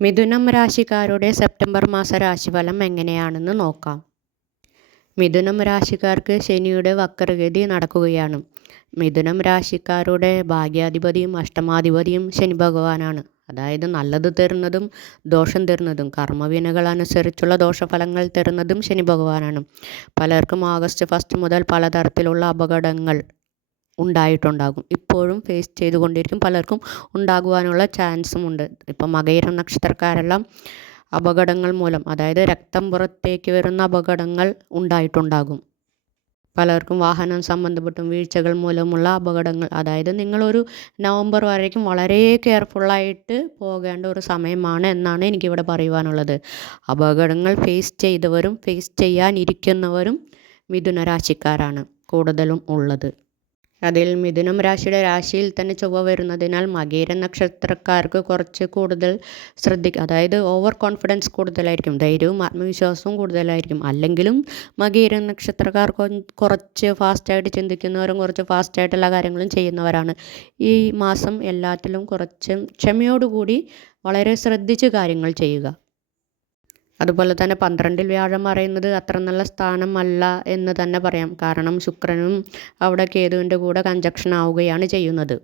മിഥുനം രാശിക്കാരുടെ September മാസ രാശിഫലം എങ്ങനെയാണെന്ന് നോക്കാം. മിഥുനം രാശിക്കാർക്ക് ശനിയുടെ വക്രഗതി നടക്കുകയാണ്. മിഥുനം രാശിക്കാരുടെ ഭാഗ്യാധിപതിയും അഷ്ടമാധിപതിയും ശനി ഭഗവാനാണ്. അതായത് നല്ലത് തരുന്നതും ദോഷം തരുന്നതും കർമ്മവീനകൾ അനുസരിച്ചുള്ള ദോഷഫലങ്ങൾ തരുന്നതും ശനി ഭഗവാനാണ്. പലർക്കും ആഗസ്റ്റ് ഫസ്റ്റ് മുതൽ പലതരത്തിലുള്ള അപകടങ്ങൾ ഉണ്ടായിട്ടുണ്ടാകും. ഇപ്പോഴും ഫേസ് ചെയ്തുകൊണ്ടിരിക്കും. പലർക്കും ഉണ്ടാകുവാനുള്ള ചാൻസും ഉണ്ട്. ഇപ്പം മകയിര നക്ഷത്രക്കാരെല്ലാം അപകടങ്ങൾ മൂലം അതായത് രക്തം പുറത്തേക്ക് വരുന്ന അപകടങ്ങൾ ഉണ്ടായിട്ടുണ്ടാകും. പലർക്കും വാഹനം സംബന്ധപ്പെട്ടും വീഴ്ചകൾ മൂലമുള്ള അപകടങ്ങൾ. അതായത് നിങ്ങളൊരു നവംബർ വരേക്കും വളരെ കെയർഫുള്ളായിട്ട് പോകേണ്ട ഒരു സമയമാണ് എന്നാണ് എനിക്കിവിടെ പറയുവാനുള്ളത്. അപകടങ്ങൾ ഫേസ് ചെയ്തവരും ഫേസ് ചെയ്യാനിരിക്കുന്നവരും മിഥുനരാശിക്കാരാണ് കൂടുതലും ഉള്ളത്. അതിൽ മിഥുനം രാശിയുടെ രാശിയിൽ തന്നെ ചൊവ്വ വരുന്നതിനാൽ മകീര നക്ഷത്രക്കാർക്ക് കുറച്ച് കൂടുതൽ ശ്രദ്ധിക്കുക അതായത് ഓവർ കോൺഫിഡൻസ് കൂടുതലായിരിക്കും. ധൈര്യവും ആത്മവിശ്വാസവും കൂടുതലായിരിക്കും. അല്ലെങ്കിലും മകീര നക്ഷത്രക്കാർ കുറച്ച് ഫാസ്റ്റായിട്ട് ചിന്തിക്കുന്നവരും കുറച്ച് ഫാസ്റ്റായിട്ടുള്ള കാര്യങ്ങളും ചെയ്യുന്നവരാണ്. ഈ മാസം എല്ലാറ്റിലും കുറച്ച് ക്ഷമയോടുകൂടി വളരെ ശ്രദ്ധിച്ച് കാര്യങ്ങൾ ചെയ്യുക. അതുപോലെ തന്നെ പന്ത്രണ്ടിൽ വ്യാഴം പറയുന്നത് അത്ര നല്ല സ്ഥാനമല്ല എന്ന് തന്നെ പറയാം. കാരണം ശുക്രനും അവിടെ കേതുവിന്റെ കൂടെ കഞ്ചക്ഷൻ ആവുകയാണ് ചെയ്യുന്നത്.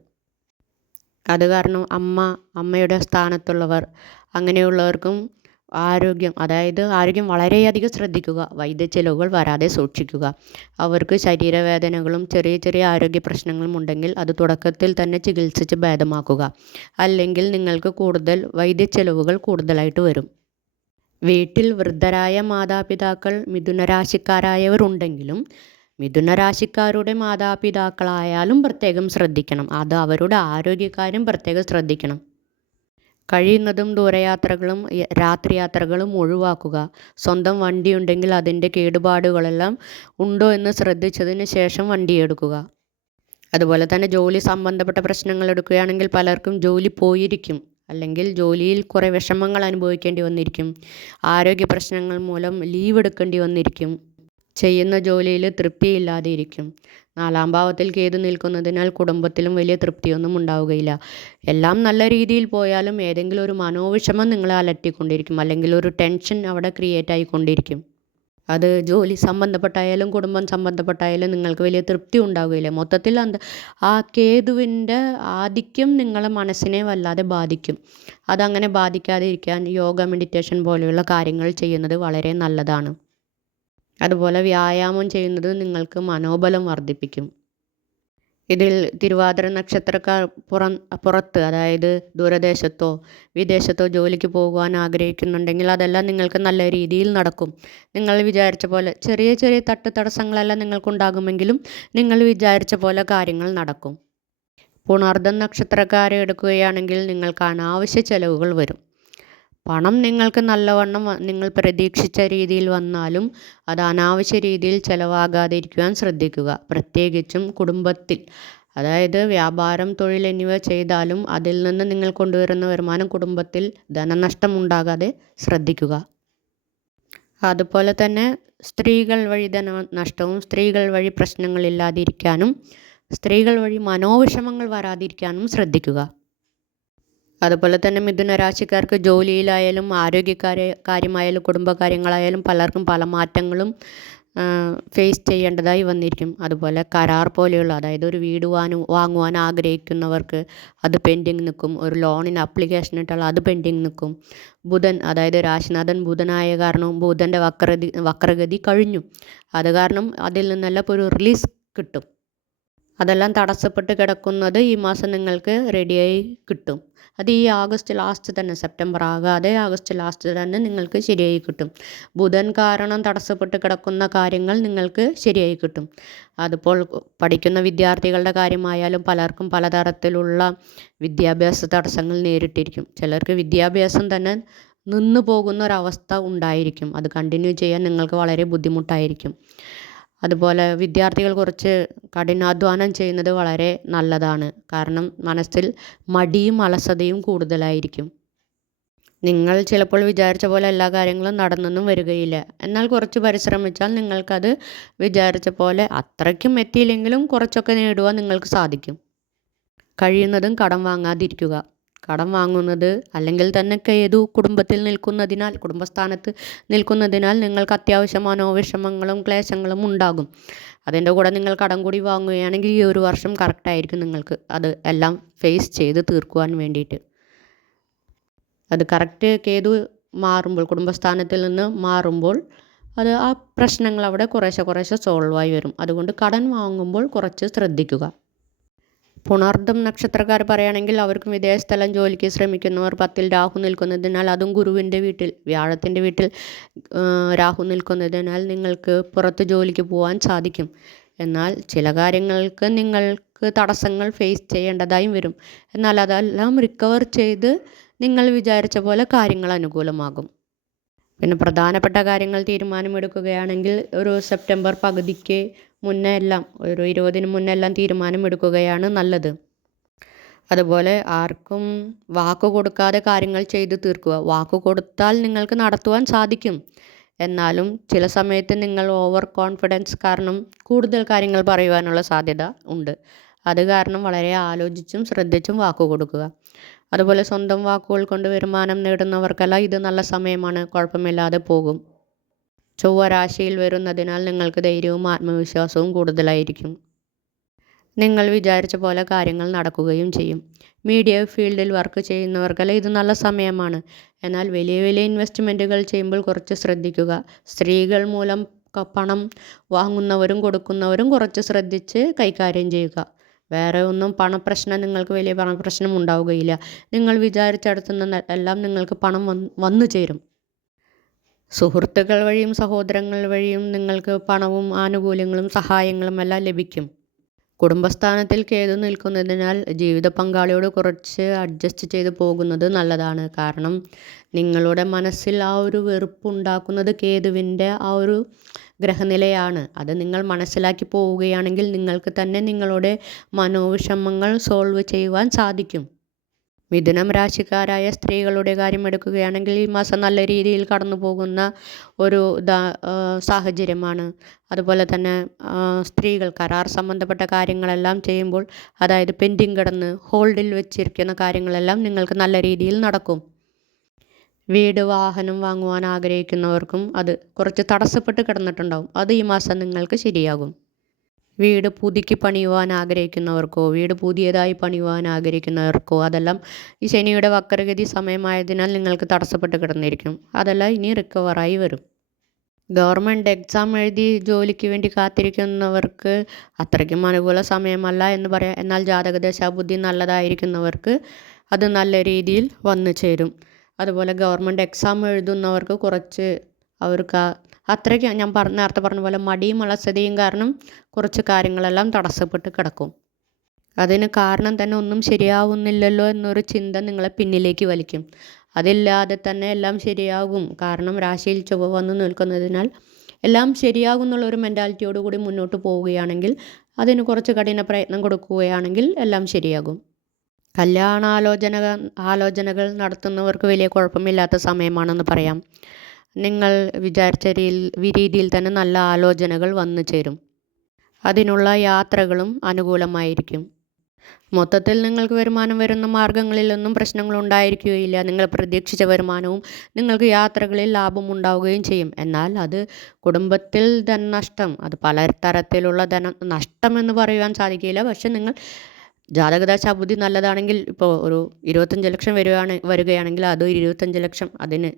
അത് കാരണം അമ്മ അമ്മയുടെ സ്ഥാനത്തുള്ളവർ അങ്ങനെയുള്ളവർക്കും ആരോഗ്യം അതായത് ആരോഗ്യം വളരെയധികം ശ്രദ്ധിക്കുക വൈദ്യ ചിലവുകൾ വരാതെ സൂക്ഷിക്കുക. അവർക്ക് ശരീരവേദനകളും ചെറിയ ചെറിയ ആരോഗ്യ പ്രശ്നങ്ങളും ഉണ്ടെങ്കിൽ അത് തുടക്കത്തിൽ തന്നെ ചികിത്സിച്ച് ഭേദമാക്കുക. അല്ലെങ്കിൽ നിങ്ങൾക്ക് കൂടുതൽ വൈദ്യ ചിലവുകൾ കൂടുതലായിട്ട് വരും. വീട്ടിൽ വൃദ്ധരായ മാതാപിതാക്കൾ മിഥുനരാശിക്കാരായവർ ഉണ്ടെങ്കിലും മിഥുനരാശിക്കാരുടെ മാതാപിതാക്കളായാലും പ്രത്യേകം ശ്രദ്ധിക്കണം. അത് അവരുടെ ആരോഗ്യക്കാരും പ്രത്യേകം ശ്രദ്ധിക്കണം. കഴിയുന്നതും ദൂരയാത്രകളും രാത്രിയാത്രകളും ഒഴിവാക്കുക. സ്വന്തം വണ്ടി ഉണ്ടെങ്കിൽ അതിന്റെ കേടുപാടുകളെല്ലാം ഉണ്ടോ എന്ന് ശ്രദ്ധിച്ചതിന് ശേഷം വണ്ടി എടുക്കുക അതുപോലെ തന്നെ ജോലി സംബന്ധപ്പെട്ട പ്രശ്നങ്ങൾ എടുക്കുകയാണെങ്കിൽ പലർക്കും ജോലി പോയിരിക്കും. അല്ലെങ്കിൽ ജോലിയിൽ കുറേ വിഷമങ്ങൾ അനുഭവിക്കേണ്ടി വന്നിരിക്കും. ആരോഗ്യ പ്രശ്നങ്ങൾ മൂലം ലീവ് എടുക്കേണ്ടി വന്നിരിക്കും. ചെയ്യുന്ന ജോലിയിൽ തൃപ്തിയില്ലാതെ ഇരിക്കും നാലാം ഭാവത്തിൽ കേതു നിൽക്കുന്നതിനാൽ കുടുംബത്തിലും വലിയ തൃപ്തിയൊന്നും ഉണ്ടാവുകയില്ല. എല്ലാം നല്ല രീതിയിൽ പോയാലും ഏതെങ്കിലും ഒരു മനോവിഷമം നിങ്ങളെ അലട്ടിക്കൊണ്ടിരിക്കും. അല്ലെങ്കിൽ ഒരു ടെൻഷൻ അവിടെ ക്രിയേറ്റ് ആയിക്കൊണ്ടിരിക്കും. അത് ജോലി സംബന്ധപ്പെട്ടായാലും കുടുംബം സംബന്ധപ്പെട്ടായാലും നിങ്ങൾക്ക് വലിയ തൃപ്തി ഉണ്ടാവുകയില്ല മൊത്തത്തിൽ എന്ത് ആ കേതുവിന്റെ ആധിക്യം നിങ്ങളെ മനസ്സിനെ വല്ലാതെ ബാധിക്കും. അതങ്ങനെ ബാധിക്കാതിരിക്കാൻ യോഗ മെഡിറ്റേഷൻ പോലെയുള്ള കാര്യങ്ങൾ ചെയ്യുന്നത് വളരെ നല്ലതാണ്. അതുപോലെ വ്യായാമം ചെയ്യുന്നത് നിങ്ങൾക്ക് മനോബലം വർദ്ധിപ്പിക്കും. ഇതിൽ തിരുവാതിര നക്ഷത്രക്കാർ പുറം പുറത്ത് അതായത് ദൂരദേശത്തോ വിദേശത്തോ ജോലിക്ക് പോകുവാൻ ആഗ്രഹിക്കുന്നുണ്ടെങ്കിൽ അതെല്ലാം നിങ്ങൾക്ക് നല്ല രീതിയിൽ നടക്കും. നിങ്ങൾ വിചാരിച്ച പോലെ ചെറിയ ചെറിയ തട്ട് തടസ്സങ്ങളെല്ലാം നിങ്ങൾക്കുണ്ടാകുമെങ്കിലും നിങ്ങൾ വിചാരിച്ച പോലെ കാര്യങ്ങൾ നടക്കും. പുണർദം നക്ഷത്രക്കാരെ എടുക്കുകയാണെങ്കിൽ നിങ്ങൾക്ക് അനാവശ്യ ചെലവുകൾ വരും. പണം നിങ്ങൾക്ക് നല്ലവണ്ണം നിങ്ങൾ പ്രതീക്ഷിച്ച രീതിയിൽ വന്നാലും അത് അനാവശ്യ രീതിയിൽ ചിലവാകാതിരിക്കുവാൻ ശ്രദ്ധിക്കുക. പ്രത്യേകിച്ചും കുടുംബത്തിൽ. അതായത് വ്യാപാരം തൊഴിൽ എന്നിവ ചെയ്താലും അതിൽ നിന്ന് നിങ്ങൾ കൊണ്ടുവരുന്ന വരുമാനം കുടുംബത്തിൽ ധനനഷ്ടം ഉണ്ടാകാതെ ശ്രദ്ധിക്കുക. അതുപോലെ തന്നെ സ്ത്രീകൾ വഴി ധന നഷ്ടവും സ്ത്രീകൾ വഴി പ്രശ്നങ്ങളില്ലാതിരിക്കാനും സ്ത്രീകൾ വഴി മനോവിഷമങ്ങൾ വരാതിരിക്കാനും ശ്രദ്ധിക്കുക. അതുപോലെ തന്നെ മിഥുന രാശിക്കാർക്ക് ജോലിയിലായാലും ആരോഗ്യകാര്യ കാര്യമായാലും കുടുംബകാര്യങ്ങളായാലും പലർക്കും പല മാറ്റങ്ങളും ഫേസ് ചെയ്യേണ്ടതായി വന്നിരിക്കും. അതുപോലെ കരാർ പോലെയുള്ള അതായത് ഒരു വീട് വാങ്ങു വാങ്ങുവാൻ ആഗ്രഹിക്കുന്നവർക്ക് അത് പെൻഡിങ് നിൽക്കും. ഒരു ലോണിന് അപ്ലിക്കേഷൻ ഇട്ടാൽ അത് പെൻഡിങ് നിൽക്കും. ബുധൻ അതായത് രാശിനാഥൻ ബുധനായ കാരണം ബുധന്റെ വക്രതി വക്രഗതി കഴിഞ്ഞു. അത് കാരണം അതിൽ നിന്നെല്ലാം ഇപ്പോൾ ഒരു റിലീസ് കിട്ടും. അതെല്ലാം തടസ്സപ്പെട്ട് കിടക്കുന്നത് ഈ മാസം നിങ്ങൾക്ക് റെഡിയായി കിട്ടും. അത് ഈ ആഗസ്റ്റ് ലാസ്റ്റ് തന്നെ സെപ്റ്റംബർ ആകാതെ ആഗസ്റ്റ് ലാസ്റ്റ് തന്നെ നിങ്ങൾക്ക് ശരിയായി കിട്ടും. ബുധൻ കാരണം തടസ്സപ്പെട്ട് കിടക്കുന്ന കാര്യങ്ങൾ നിങ്ങൾക്ക് ശരിയായി കിട്ടും. അതിപ്പോൾ പഠിക്കുന്ന വിദ്യാർത്ഥികളുടെ കാര്യമായാലും പലർക്കും പലതരത്തിലുള്ള വിദ്യാഭ്യാസ തടസ്സങ്ങൾ നേരിട്ടിരിക്കും. ചിലർക്ക് വിദ്യാഭ്യാസം തന്നെ നിന്നു പോകുന്ന ഒരവസ്ഥ ഉണ്ടായിരിക്കും. അത് കണ്ടിന്യൂ ചെയ്യാൻ നിങ്ങൾക്ക് വളരെ ബുദ്ധിമുട്ടായിരിക്കും. അതുപോലെ വിദ്യാർത്ഥികൾ കുറച്ച് കഠിനാധ്വാനം ചെയ്യുന്നത് വളരെ നല്ലതാണ്. കാരണം മനസ്സിൽ മടിയും അലസതയും കൂടുതലായിരിക്കും. നിങ്ങൾ ചിലപ്പോൾ വിചാരിച്ച പോലെ എല്ലാ കാര്യങ്ങളും നടന്നൊന്നും വരികയില്ല. എന്നാൽ കുറച്ച് പരിശ്രമിച്ചാൽ നിങ്ങൾക്കത് വിചാരിച്ച പോലെ അത്രയ്ക്കും എത്തിയില്ലെങ്കിലും കുറച്ചൊക്കെ നേടുവാൻ നിങ്ങൾക്ക് സാധിക്കും. കഴിയുന്നതും കടം വാങ്ങാതിരിക്കുക. കടം വാങ്ങുന്നത് അല്ലെങ്കിൽ തന്നെ കേതു കുടുംബത്തിൽ നിൽക്കുന്നതിനാൽ കുടുംബസ്ഥാനത്ത് നിൽക്കുന്നതിനാൽ നിങ്ങൾക്ക് അത്യാവശ്യം മനോവിഷമങ്ങളും ക്ലേശങ്ങളും ഉണ്ടാകും. അതിന്റെ കൂടെ നിങ്ങൾ കടം കൂടി വാങ്ങുകയാണെങ്കിൽ ഈ ഒരു വർഷം കറക്റ്റായിരിക്കും നിങ്ങൾക്ക് അത് എല്ലാം ഫേസ് ചെയ്ത് തീർക്കുവാൻ വേണ്ടിയിട്ട്. അത് കറക്റ്റ് കേതു മാറുമ്പോൾ കുടുംബസ്ഥാനത്തിൽ നിന്ന് മാറുമ്പോൾ അത് ആ പ്രശ്നങ്ങൾ അവിടെ കുറേശ്ശെ കുറേശ്ശെ സോൾവായി വരും. അതുകൊണ്ട് കടം വാങ്ങുമ്പോൾ കുറച്ച് ശ്രദ്ധിക്കുക. പുണർദം നക്ഷത്രക്കാർ പറയുകയാണെങ്കിൽ അവർക്കും വിദേശ സ്ഥലം ജോലിക്ക് ശ്രമിക്കുന്നവർ പത്തിൽ രാഹു നിൽക്കുന്നതിനാൽ അതും ഗുരുവിന്റെ വീട്ടിൽ വ്യാഴത്തിന്റെ വീട്ടിൽ രാഹു നിൽക്കുന്നതിനാൽ നിങ്ങൾക്ക് പുറത്ത് ജോലിക്ക് പോകാൻ സാധിക്കും. എന്നാൽ ചില കാര്യങ്ങൾക്ക് നിങ്ങൾക്ക് തടസ്സങ്ങൾ ഫേസ് ചെയ്യേണ്ടതായും വരും. എന്നാൽ അതെല്ലാം റിക്കവർ ചെയ്ത് നിങ്ങൾ വിചാരിച്ച പോലെ കാര്യങ്ങൾ അനുകൂലമാകും. പിന്നെ പ്രധാനപ്പെട്ട കാര്യങ്ങൾ തീരുമാനമെടുക്കുകയാണെങ്കിൽ ഒരു സെപ്റ്റംബർ പകുതിക്ക് മുന്നേ എല്ലാം ഒരു ഇരുപതിന് മുന്നേ എല്ലാം തീരുമാനമെടുക്കുകയാണ് നല്ലത്. അതുപോലെ ആർക്കും വാക്ക് കൊടുക്കാതെ കാര്യങ്ങൾ ചെയ്തു തീർക്കുക. വാക്ക് കൊടുത്താൽ നിങ്ങൾക്ക് നടത്തുവാൻ സാധിക്കും. എന്നാലും ചില സമയത്ത് നിങ്ങൾ ഓവർ കോൺഫിഡൻസ് കാരണം കൂടുതൽ കാര്യങ്ങൾ പറയുവാനുള്ള സാധ്യത ഉണ്ട്. അത് കാരണം വളരെ ആലോചിച്ചും ശ്രദ്ധിച്ചും വാക്ക് കൊടുക്കുക. അതുപോലെ സ്വന്തം വാക്കുകൾ കൊണ്ട് വരുമാനം നേടുന്നവർക്കെല്ലാം ഇത് നല്ല സമയമാണ്. കുഴപ്പമില്ലാതെ പോകും. ചൊവ്വ രാശിയിൽ വരുന്നതിനാൽ നിങ്ങൾക്ക് ധൈര്യവും ആത്മവിശ്വാസവും കൂടുതലായിരിക്കും. നിങ്ങൾ വിചാരിച്ച പോലെ കാര്യങ്ങൾ നടക്കുകയും ചെയ്യും. മീഡിയ ഫീൽഡിൽ വർക്ക് ചെയ്യുന്നവർക്കെല്ലാം ഇത് നല്ല സമയമാണ്. എന്നാൽ വലിയ വലിയ ഇൻവെസ്റ്റ്മെന്റുകൾ ചെയ്യുമ്പോൾ കുറച്ച് ശ്രദ്ധിക്കുക. സ്ത്രീകൾ മൂലം പണം വാങ്ങുന്നവരും കൊടുക്കുന്നവരും കുറച്ച് ശ്രദ്ധിച്ച് കൈകാര്യം ചെയ്യുക. വേറെ ഒന്നും പണപ്രശ്നം നിങ്ങൾക്ക് വലിയ പണപ്രശ്നം ഉണ്ടാവുകയില്ല. നിങ്ങൾ വിചാരിച്ചെടുത്തുന്ന എല്ലാം നിങ്ങൾക്ക് പണം വന്നു ചേരും. സുഹൃത്തുക്കൾ വഴിയും സഹോദരങ്ങൾ വഴിയും നിങ്ങൾക്ക് പണവും ആനുകൂല്യങ്ങളും സഹായങ്ങളും എല്ലാം ലഭിക്കും. കുടുംബസ്ഥാനത്തിൽ കേതു നിൽക്കുന്നതിനാൽ ജീവിത പങ്കാളിയോട് കുറച്ച് അഡ്ജസ്റ്റ് ചെയ്ത് പോകുന്നത് നല്ലതാണ്. കാരണം നിങ്ങളുടെ മനസ്സിൽ ആ ഒരു വെറുപ്പുണ്ടാക്കുന്നത് കേതുവിന്റെ ആ ഒരു ഗ്രഹനിലയാണ്. അത് നിങ്ങൾ മനസ്സിലാക്കി പോവുകയാണെങ്കിൽ നിങ്ങൾക്ക് തന്നെ നിങ്ങളുടെ മനോവിഷമങ്ങൾ സോൾവ് ചെയ്യുവാൻ സാധിക്കും. മിഥുനം രാശിക്കാരായ സ്ത്രീകളുടെ കാര്യം എടുക്കുകയാണെങ്കിൽ ഈ മാസം നല്ല രീതിയിൽ കടന്നു പോകുന്ന ഒരു സാഹചര്യമാണ്. അതുപോലെ തന്നെ സ്ത്രീകൾ കരാർ സംബന്ധപ്പെട്ട കാര്യങ്ങളെല്ലാം ചെയ്യുമ്പോൾ അതായത് പെൻഡിങ് കിടന്ന് ഹോൾഡിൽ വെച്ചിരിക്കുന്ന കാര്യങ്ങളെല്ലാം നിങ്ങൾക്ക് നല്ല രീതിയിൽ നടക്കും. വീട് വാഹനം വാങ്ങുവാൻ ആഗ്രഹിക്കുന്നവർക്കും അത് കുറച്ച് തടസ്സപ്പെട്ട് കിടന്നിട്ടുണ്ടാവും. അത് ഈ മാസം നിങ്ങൾക്ക് ശരിയാകും. വീട് പുതുക്കി പണിയുവാൻ ആഗ്രഹിക്കുന്നവർക്കോ വീട് പുതിയതായി പണിയുവാൻ ആഗ്രഹിക്കുന്നവർക്കോ അതെല്ലാം ഈ ശനിയുടെ വക്രഗതി സമയമായതിനാൽ നിങ്ങൾക്ക് തടസ്സപ്പെട്ട് കിടന്നിരിക്കും. അതെല്ലാം ഇനി റിക്കവറായി വരും. ഗവൺമെന്റ് എക്സാം എഴുതി ജോലിക്ക് വേണ്ടി കാത്തിരിക്കുന്നവർക്ക് അത്രയ്ക്കും അനുകൂല സമയമല്ല എന്ന് പറയാം. എന്നാൽ ജാതകദശാബുദ്ധി നല്ലതായിരിക്കുന്നവർക്ക് അത് നല്ല രീതിയിൽ വന്നു ചേരും. അതുപോലെ ഗവൺമെന്റ് എക്സാം എഴുതുന്നവർക്ക് കുറച്ച് അവർക്ക് അത്രയ്ക്ക് ഞാൻ പറഞ്ഞ നേരത്തെ പറഞ്ഞ പോലെ മടിയും അലസതയും കാരണം കുറച്ച് കാര്യങ്ങളെല്ലാം തടസ്സപ്പെട്ട് കിടക്കും. അതിന് കാരണം തന്നെ ഒന്നും ശരിയാവുന്നില്ലല്ലോ എന്നൊരു ചിന്ത നിങ്ങളെ പിന്നിലേക്ക് വലിക്കും. അതില്ലാതെ തന്നെ എല്ലാം ശരിയാകും. കാരണം രാശിയിൽ ചൊവ്വ വന്നു നിൽക്കുന്നതിനാൽ എല്ലാം ശരിയാകും എന്നുള്ളൊരു മെന്റാലിറ്റിയോട് കൂടി മുന്നോട്ട് പോവുകയാണെങ്കിൽ അതിന് കുറച്ച് കഠിന പ്രയത്നം കൊടുക്കുകയാണെങ്കിൽ എല്ലാം ശരിയാകും. കല്യാണാലോചന ആലോചനകൾ നടത്തുന്നവർക്ക് വലിയ കുഴപ്പമില്ലാത്ത സമയമാണെന്ന് പറയാം. നിങ്ങൾ വിചാരിച്ച രീതിയിൽ തന്നെ നല്ല ആലോചനകൾ വന്നു ചേരും. അതിനുള്ള യാത്രകളും അനുകൂലമായിരിക്കും. മൊത്തത്തിൽ നിങ്ങൾക്ക് വരുമാനം വരുന്ന മാർഗങ്ങളിലൊന്നും പ്രശ്നങ്ങളുണ്ടായിരിക്കുകയില്ല നിങ്ങൾ പ്രതീക്ഷിച്ച വരുമാനവും നിങ്ങൾക്ക് യാത്രകളിൽ ലാഭം ഉണ്ടാവുകയും ചെയ്യും. എന്നാൽ അത് കുടുംബത്തിൽ ധനനഷ്ടം അത് പല തരത്തിലുള്ള ധന നഷ്ടം എന്ന് പറയുവാൻ സാധിക്കില്ല പക്ഷെ നിങ്ങൾ ജാതകദാശ ബുദ്ധി നല്ലതാണെങ്കിൽ ഇപ്പോൾ ഒരു ഇരുപത്തഞ്ച് ലക്ഷം വരുവാണ് വരികയാണെങ്കിൽ അത് ഇരുപത്തഞ്ച് ലക്ഷം അതിന്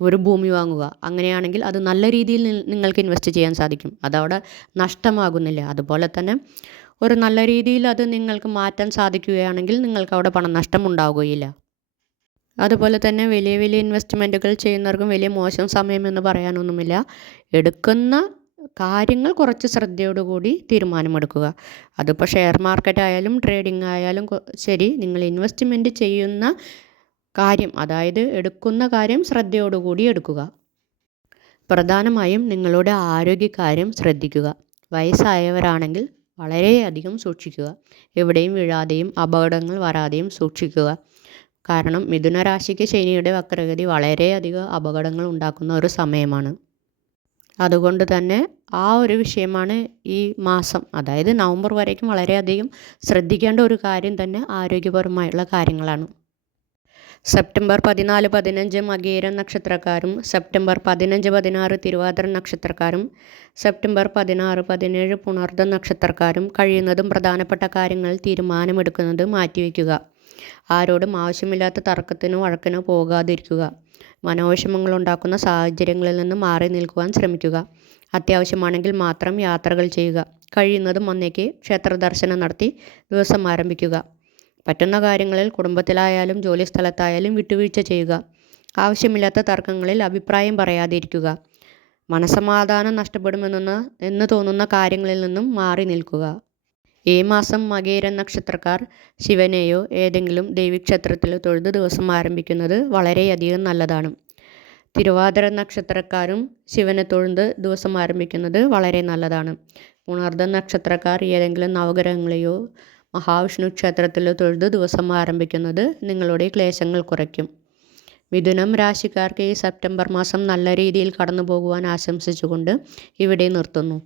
ഒരു ഭൂമി വാങ്ങുക. അങ്ങനെയാണെങ്കിൽ അത് നല്ല രീതിയിൽ നിങ്ങൾക്ക് ഇൻവെസ്റ്റ് ചെയ്യാൻ സാധിക്കും. അതവിടെ നഷ്ടമാകുന്നില്ല. അതുപോലെ തന്നെ ഒരു നല്ല രീതിയിൽ അത് നിങ്ങൾക്ക് മാറ്റാൻ സാധിക്കുകയാണെങ്കിൽ നിങ്ങൾക്ക് അവിടെ പണം ഉണ്ടാവുകയില്ല. അതുപോലെ തന്നെ വലിയ വലിയ ഇൻവെസ്റ്റ്മെന്റുകൾ ചെയ്യുന്നവർക്കും വലിയ മോശം സമയമെന്ന് പറയാനൊന്നുമില്ല. എടുക്കുന്ന കാര്യങ്ങൾ കുറച്ച് ശ്രദ്ധയോടുകൂടി തീരുമാനമെടുക്കുക. അതിപ്പോൾ ഷെയർ മാർക്കറ്റ് ആയാലും ട്രേഡിംഗ് ആയാലും ശരി നിങ്ങൾ ഇൻവെസ്റ്റ്മെന്റ് ചെയ്യുന്ന കാര്യം അതായത് എടുക്കുന്ന കാര്യം ശ്രദ്ധയോടുകൂടി എടുക്കുക. പ്രധാനമായും നിങ്ങളുടെ ആരോഗ്യകാര്യം ശ്രദ്ധിക്കുക. വയസ്സായവരാണെങ്കിൽ വളരെയധികം സൂക്ഷിക്കുക. എവിടെയും വീഴാതെയും അപകടങ്ങൾ വരാതെയും സൂക്ഷിക്കുക. കാരണം മിഥുനരാശിക്ക് ശനിയുടെ വക്രഗതി വളരെയധികം അപകടങ്ങൾ ഉണ്ടാക്കുന്ന ഒരു സമയമാണ്. അതുകൊണ്ട് തന്നെ ആ ഒരു വിഷയമാണ് ഈ മാസം അതായത് നവംബർ വരേക്കും വളരെയധികം ശ്രദ്ധിക്കേണ്ട ഒരു കാര്യം തന്നെ ആരോഗ്യപരമായുള്ള കാര്യങ്ങളാണ്. സെപ്റ്റംബർ പതിനാല് പതിനഞ്ച് മകേരം നക്ഷത്രക്കാരും സെപ്റ്റംബർ പതിനഞ്ച് പതിനാറ് തിരുവാതിര നക്ഷത്രക്കാരും സെപ്റ്റംബർ പതിനാറ് പതിനേഴ് പുണർദ നക്ഷത്രക്കാരും കഴിയുന്നതും പ്രധാനപ്പെട്ട കാര്യങ്ങൾ തീരുമാനമെടുക്കുന്നത് മാറ്റിവെക്കുക ആരോടും ആവശ്യമില്ലാത്ത തർക്കത്തിനോ വഴക്കിനോ പോകാതിരിക്കുക. മനോവിഷമങ്ങൾ ഉണ്ടാക്കുന്ന സാഹചര്യങ്ങളിൽ നിന്ന് മാറി നിൽക്കുവാൻ ശ്രമിക്കുക. അത്യാവശ്യമാണെങ്കിൽ മാത്രം യാത്രകൾ ചെയ്യുക. കഴിയുന്നതും ഒന്നേക്ക് ക്ഷേത്രദർശനം നടത്തി ദിവസം ആരംഭിക്കുക. പറ്റുന്ന കാര്യങ്ങളിൽ കുടുംബത്തിലായാലും ജോലി സ്ഥലത്തായാലും വിട്ടുവീഴ്ച ചെയ്യുക. ആവശ്യമില്ലാത്ത തർക്കങ്ങളിൽ അഭിപ്രായം പറയാതിരിക്കുക. മനസമാധാനം നഷ്ടപ്പെടുമെന്ന എന്ന് തോന്നുന്ന കാര്യങ്ങളിൽ നിന്നും മാറി നിൽക്കുക. ഈ മാസം മകേരൻ നക്ഷത്രക്കാർ ശിവനെയോ ഏതെങ്കിലും ദേവീക്ഷേത്രത്തിലോ തൊഴുത് ദിവസം ആരംഭിക്കുന്നത് വളരെയധികം നല്ലതാണ്. തിരുവാതിര നക്ഷത്രക്കാരും ശിവനെ തൊഴുത് ദിവസം ആരംഭിക്കുന്നത് വളരെ നല്ലതാണ്. പുണർദ നക്ഷത്രക്കാർ ഏതെങ്കിലും നവഗ്രഹങ്ങളെയോ മഹാവിഷ്ണു ക്ഷേത്രത്തിൽ തൊഴുത് ദിവസം ആരംഭിക്കുന്നത് നിങ്ങളുടെ ക്ലേശങ്ങൾ കുറയ്ക്കും. മിഥുനം രാശിക്കാർക്ക് ഈ സെപ്റ്റംബർ മാസം നല്ല രീതിയിൽ കടന്നു പോകുവാൻ ആശംസിച്ചുകൊണ്ട് ഇവിടെ നിർത്തുന്നു.